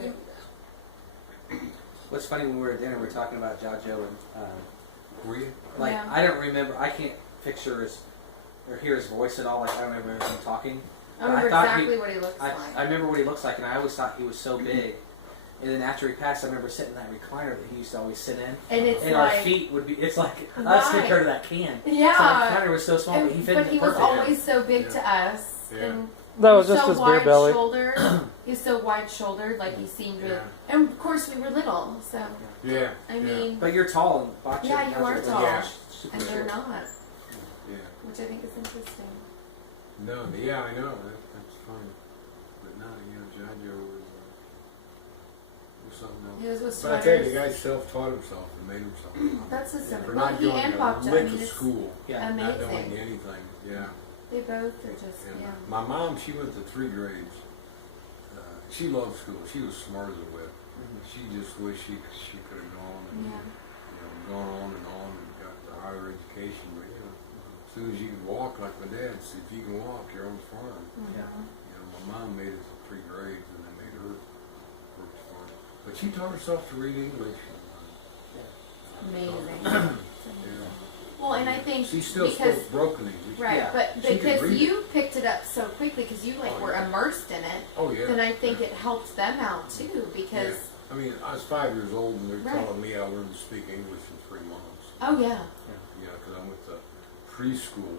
it. What's funny, when we were at dinner, we were talking about Jajo and Were you? like Yeah. I don't remember. I can't picture his or hear his voice at all. Like I don't remember him talking. I remember I thought exactly what he looks like. I remember what he looks like, and I always thought he was so big. And then after he passed, I remember sitting in that recliner that he used to always sit in. And it's And like, our feet would be, it's like us Right. compared to that can. yeah. So the recliner was so small, but he fit in But he it was perfect. always so big Yeah. to us. Yeah. And That was he just so his beer wide belly. shouldered. He was so wide shouldered, like he seemed really. Yeah. And of course, we were little, so Yeah. I mean, But you're tall, and Bocce Yeah, you are tall. Yeah. Super and they're short. not, Yeah. which I think is interesting. No, yeah, I know. That's funny. But no, Jajo was something else. He was with But I tell you, the sweaters. guy self-taught himself and made himself. That's the For well, not he going and to Pop. I lick mean, of it's school, Yeah. not knowing amazing. anything. Yeah. They both are just And yeah. my mom, she went to 3 grades. She loved school. She was smart as a whip. Mhm. She just wished she could have gone and Yeah. gone on and got the higher education. But as soon as you could walk, like my dad said, if you can walk, you're on the farm. Yeah. My mom made it to 3 grades, and they made her work smart. But she taught herself to read English. Amazing. Yeah. Well, and I think She still because spoke broken English. right, Yeah. but She could because read you picked it up so quickly because you like Oh, were yeah. immersed in it, Oh yeah. then I think it helped them out too because I mean, I was 5 years old, and they're Right. telling me I learned to speak English in 3 months. oh yeah, Because I went to preschool.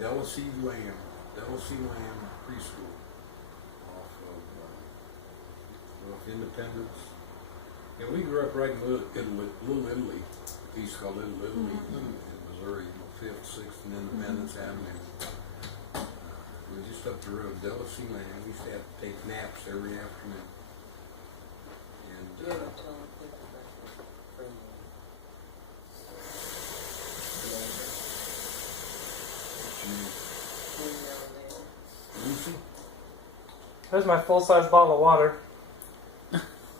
Delacy Lamb preschool off Independence. And we grew up right in Little Italy. We used to call Little Italy in Missouri, 5th, 6th, and Independence Avenue. We were just up the road, Delacy Lamb. We used to have to take naps every afternoon. And Lucy? There's my full-size bottle of water.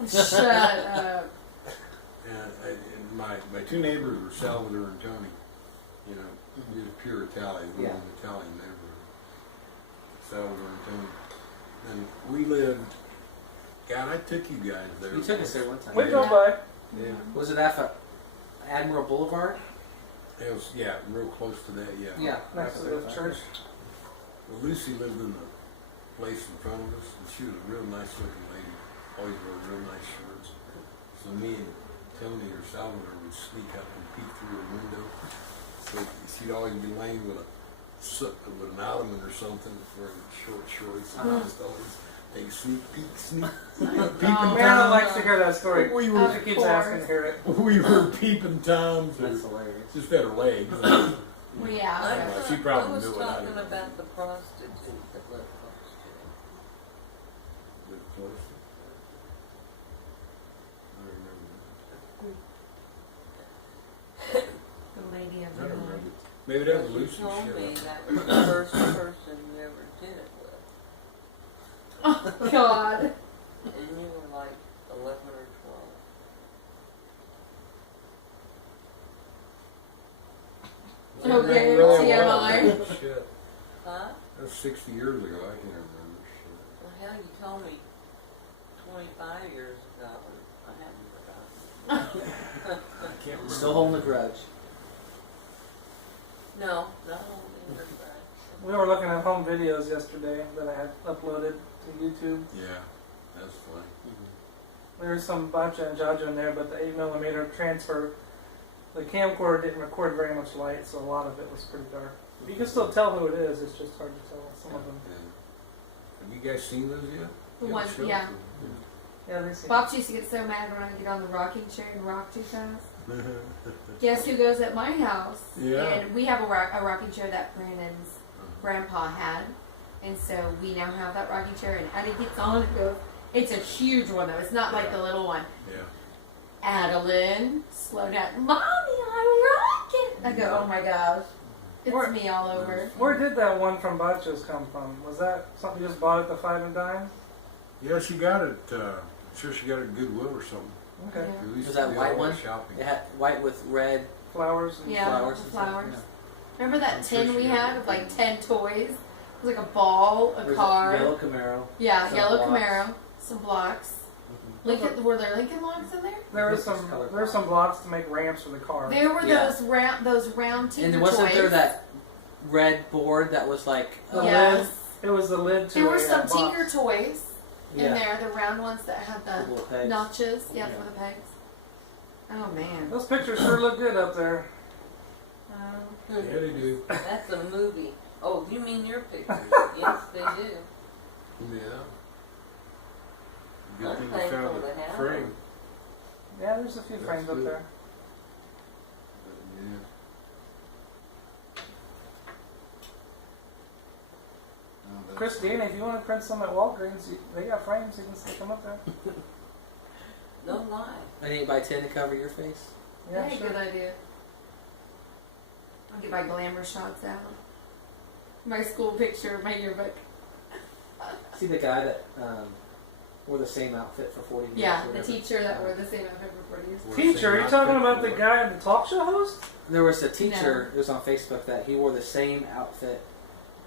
shut up. And my 2 neighbors were Salvador and Tony. Just pure Italian, Yeah. Italian neighborhood. Salvador and Tony. And we lived. God, I took you guys there. You took us there one time. We drove by. Yeah. Was it at Admiral Boulevard? It was real close to that. Yeah. Yeah. Next to the church. Well, Lucy lived in the place in front of us, and she was a real nice looking lady. Always wore real nice shirts. So me and Tony or Salvador would sneak up and peek through her window. So she'd always be laying with an ottoman or something for short shorts. And I just always take a sneak peek. Peeping Marilyn Tom. likes to hear that story. We Of were, She keeps course. asking to hear it. we were peeping Toms. That's hilarious. Just at her legs. Well, I yeah. Well, thought she probably I was knew what I talking did. about the prostitute that lived close to Live close. I remember the lady of that. I the don't night. remember. Maybe that was You Lucy. told Shut me up. that was the first person you ever did it with, Oh God. and you were like 11 or 12. Okay, Really TMI. was. Shit. Huh? That was 60 years ago. I can't remember. Shit. Well, hell, you told me 25 years ago, and I haven't forgotten. I can't remember. Still holding the grudge. No, not only the fact. We were looking at home videos yesterday that I had uploaded to YouTube. Yeah, that's funny. There's some Bacha and Jaja in there, but the 8mm transfer, the camcorder didn't record very much light, so a lot of it was pretty dark. You can still tell who it is, it's just hard to tell some of them. Yeah. Have you guys seen those yet? The Yeah, one, show yeah. them. Yeah, they see. Bob used to get so mad when I would get on the rocking chair and rock too fast. Guess who goes at my house? Yeah. And we have a rocking chair that Brandon's grandpa had. And so we now have that rocking chair, and Addie gets on and goes, it's a huge one though, it's not like the little one. Yeah. Adeline, slow down. Mommy, I'm rocking. I go, oh my gosh. It's Where- me all over. Where did that one from Bacha's come from? Was that something you just bought at the Five and Dime? Yeah, she got it. Sure, she got it at Goodwill or something. Okay. Yeah. We used Was to that be white always one? Shopping. It had white with red Flowers and Yeah, flowers. the and stuff? flowers. Yeah. Remember that I'm sure tin she we got had it. of like 10 toys? It was like a ball, a There's car. yellow Camaro. Yeah, some yellow blocks. Camaro, some blocks. Lincoln, were there Lincoln logs in there? There were This is some color there were some blocks to make ramps for the car. There were Yeah. those round Tinker And wasn't toys. there that red board that was like The Yes. It was the lid to There a were some box. Tinker toys in yeah, there, the round ones that had the little pegs. notches. Yeah, Yeah. for the pegs. Oh man. Those pictures sure look good up there. Yeah, they do. That's a movie. Oh, you mean your pictures? Yes, they do. Yeah. I'm Good thing you thankful found to the have frame. Yeah, there's a few That's frames up good. there. Yeah. Oh, that's- Christine, if you want to print some at Walgreens, they got frames. You can stick them up there. No lie. An 8x10 to cover your face. Yeah, Hey, sure. good idea. I'll get my glamour shots out. My school picture, my yearbook. See the guy that wore the same outfit for 40 years? Yeah, or the whatever? teacher that wore the same outfit for 40 years. Wore the Teacher, same are you talking outfit about the for- guy in the talk show host? There was a teacher, it was on Facebook, that he wore the same outfit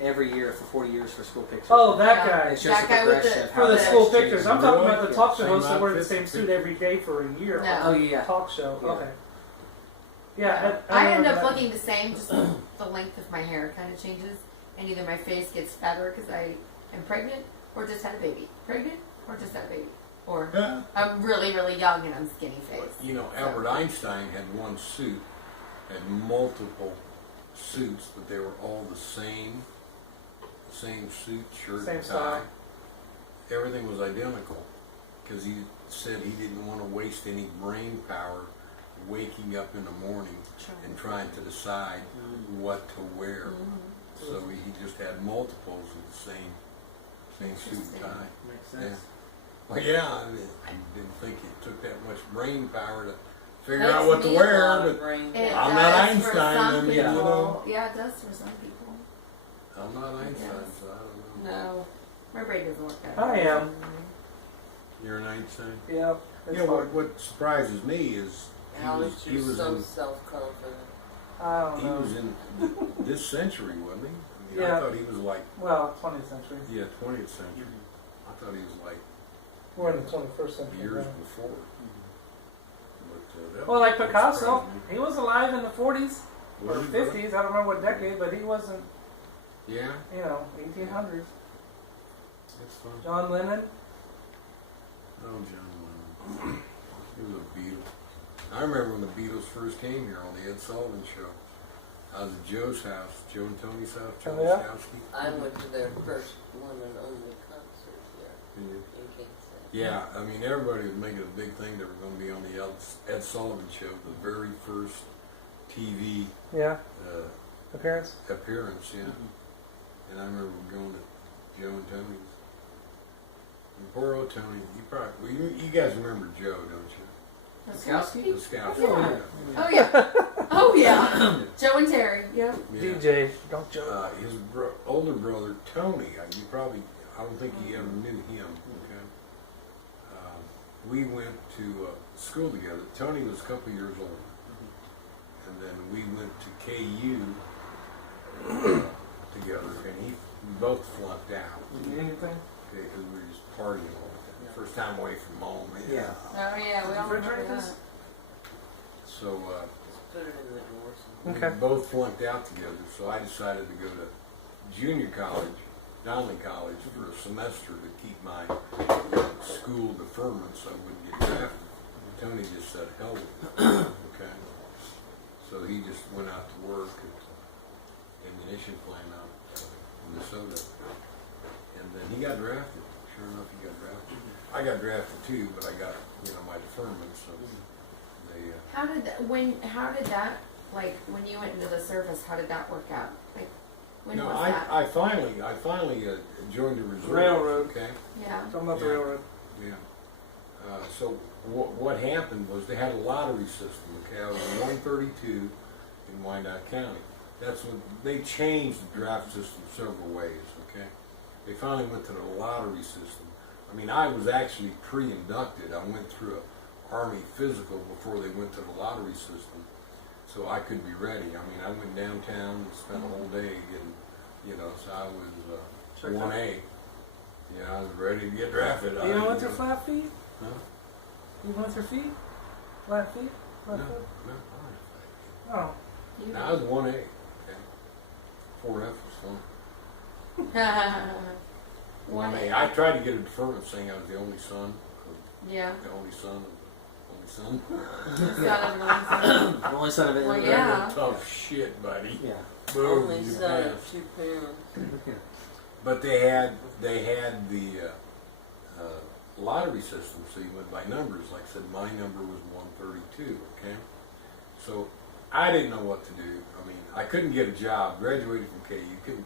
every year for 40 years for school pictures. Oh, that Yeah. guy. It shows That the guy with progression the- of For how the that's school changed. pictures. I'm talking about the talk show Same host that wore the outfit same for suit pictures. every day for a year. No. Oh, yeah. Talk show. Yeah. Okay. Yeah, I end remember up that. looking the same, just the length of my hair kind of changes, and either my face gets fatter because I am pregnant, or just had a baby. Pregnant, or just had a baby, or Yeah. I'm really, really young and I'm skinny face. You know, Albert Einstein had one suit, had multiple suits, but they were all the same suit, shirt, Same and tie. style. Everything was identical because he said he didn't want to waste any brain power waking up in the morning and trying to decide what to wear. So he just had multiples of the same suit and tie. Makes Yeah. sense. Well, yeah, I didn't think it took that much brain power to figure Takes out what to me a wear, lot of but brain It I'm power. not does Einstein, for some I mean, people. you know. Yeah, it does for some people. I'm not Einstein, Yes. so I don't know. No, my brain doesn't work that I way. am. You're an Einstein? Yeah. It's You know, hard. what surprises me is Alex, he you're was so in, self-confident. I don't he know. was in this century, wasn't he? I mean, Yeah. I thought he was like, Well, 20th century. yeah, 20th century. I thought he was like We're in the 21st century. years now. before. But, that Well, like that Picasso, surprised me. he was alive in the 40s or Was he really? 50s. I don't remember what decade, but he wasn't, Yeah, 1800s. that's fun. John Lennon. Oh, John Lennon. He was a Beatle. I remember when the Beatles first came here on the Ed Sullivan Show. I was at Joe's house, Joe and Tony's house, Joe Oh, yeah? Stowski. I went to their first one and only concert here in Kansas. Yeah, I mean, everybody was making a big thing they were going to be on the Ed Sullivan Show, the very first TV Yeah. appearance, Appearance. yeah. And I remember going to Joe and Tony's. And poor old Tony, well, you guys remember Joe, don't you? Skowski? The Scout. Yeah. Oh yeah. Oh yeah. Joe and Terry. Yep. Yeah. DJ. Don't joke. His older brother Tony, I don't think you ever knew him. Okay. We went to school together. Tony was a couple years older, and then we went to KU together, and we both flunked out. Anything? Because we were just partying all the time. First time away from home. Yeah. Oh yeah. We all remember Refrigerate that. this? So Just put it in the door. we Okay. both flunked out together. So I decided to go to junior college, Donnelly College, for a semester to keep my school deferment so I wouldn't get drafted. Tony just said, hell with it. Okay. So he just went out to work at the ammunition plant out in Minnesota. And then he got drafted. Sure enough, he got drafted. I got drafted too, but I got, my deferment, so they, How did that like when you went into the service? How did that work out? Like when no, was that? I finally joined the reserve. Railroad. Okay. Yeah. Talking about the Yeah. railroad. Yeah. So what happened was they had a lottery system. Okay, I was in 132 in Wyandotte County. That's when they changed the draft system several ways. Okay, they finally went to the lottery system. I mean, I was actually pre-inducted. I went through a Army physical before they went to the lottery system, so I could be ready. I mean, I went downtown and spent a whole day getting you know, so I was Sure. 1A. You know, I was ready to get drafted. Even with your flat feet? Huh? Even with your feet? Flat feet? No, Flat no, foot? I was Oh. You- No, I was 1A. Okay. 4F was fun. 1A. I tried to get a deferment saying I was the only son. Yeah. The only son. Only son. Son of one son. The only son of it. Well, yeah. Tough shit, buddy. Yeah. Boom, Only you son passed. of 2 parents. But they had the lottery system, so you went by numbers. Like I said, my number was 132. Okay, so I didn't know what to do. I mean, I couldn't get a job. Graduated from KU, couldn't.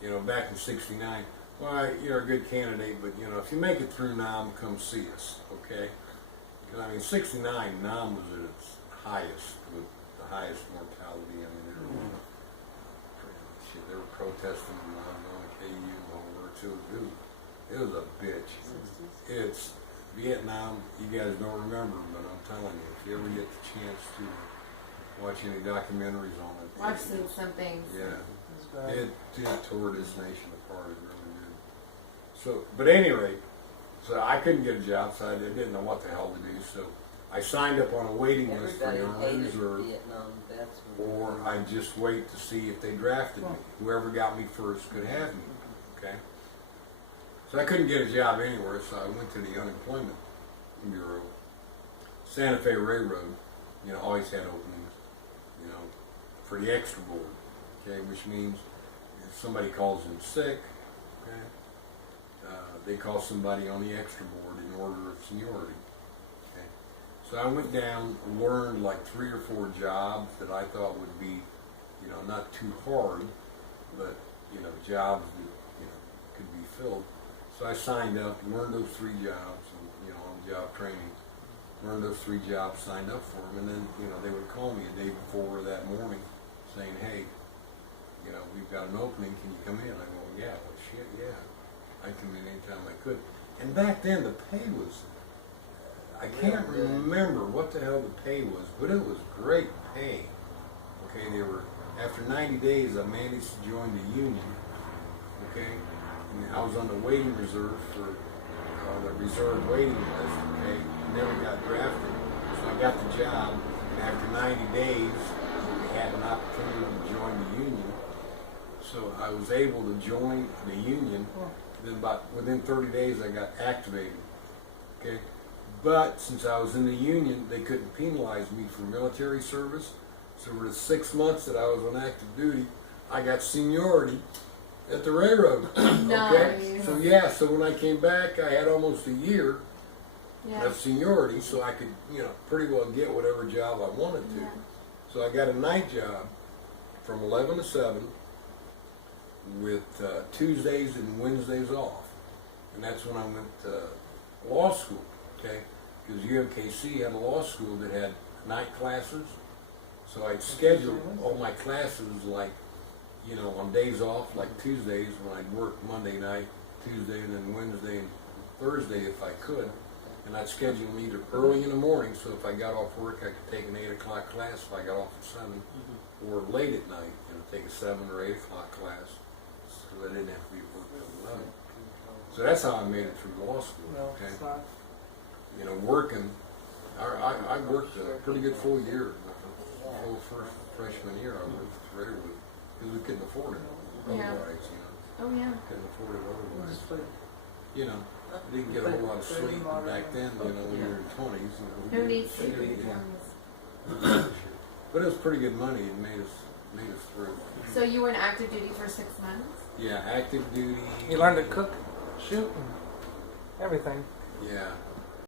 You know, back in '69. Well, you're a good candidate, but you know, if you make it through NAM, come see us. Okay, because I mean, '69 NAM was at its highest with the highest mortality. I mean, they were protesting when I was going to KU and World War II. It was a bitch. 60s. It's Vietnam. You guys don't remember, but I'm telling you, if you ever get the chance to watch any documentaries on it, I've seen some things. yeah, That's bad. it tore this nation apart. It really did. So, but at any rate, so I couldn't get a job, so I didn't know what the hell to do. So I signed up on a waiting list for Everybody the Army hated Reserve. Vietnam vets. Or I just wait to see if they drafted me. Whoever got me first could have me. Okay. So I couldn't get a job anywhere, so I went to the unemployment bureau. Santa Fe Railroad, you know, always had openings, you know, for the extra board. Okay, which means if somebody calls in sick, okay, they call somebody on the extra board in order of seniority. So I went down, learned like 3 or 4 jobs that I thought would be, you know, not too hard, but, you know, jobs that, you know, could be filled. So I signed up, learned those 3 jobs, and, you know, on job training, learned those 3 jobs, signed up for them, and then, you know, they would call me a day before that morning saying, hey, you know, we've got an opening, can you come in? I go, yeah, well, shit, yeah. I'd come in anytime I could. And back then the pay was, I can't remember what the hell the pay was, but it was great pay. Okay, they were, after 90 days, I managed to join the union. Okay, and I was on the waiting reserve for the reserve waiting list. Okay, never got drafted, so I got the job. And after 90 days, we had an opportunity to join the union. So I was able to join the union. Then within 30 days, I got activated. Okay. But since I was in the union, they couldn't penalize me for military service. So for the 6 months that I was on active duty, I got seniority at the railroad. Okay? Nice. So yeah, so when I came back, I had almost a year Yeah. of seniority, so I could, you know, pretty well get whatever job I wanted to. Yeah. So I got a night job from 11 to 7 with Tuesdays and Wednesdays off. And that's when I went to law school. Okay, because UMKC had a law school that had night classes, so I'd schedule all my classes like, you know, on days off, like Tuesdays when I'd work Monday night, Tuesday, and then Wednesday and Thursday if I could, and I'd schedule them either early in the morning, so if I got off work I could take an 8 o'clock class if I got off at 7, or late at night, you know, take a 7 or 8 o'clock class, so I didn't have to be at work till 11. So that's how I made it through law school. No, Okay. it's not. You know, working, I worked a pretty good full year. The whole first freshman year I worked at the railroad because we couldn't afford it Yeah. otherwise, you know. Oh yeah. Couldn't afford it otherwise. Just play- You know, we didn't get a whole lot of sleep. And back then, you know, when you were in your 20s, you know. Who needs we sleep in didn't- your yeah. 20s? But it was pretty good money. It made us through. So you were in active duty for 6 months? Yeah, active duty. You learned to cook, shoot, and everything. Yeah,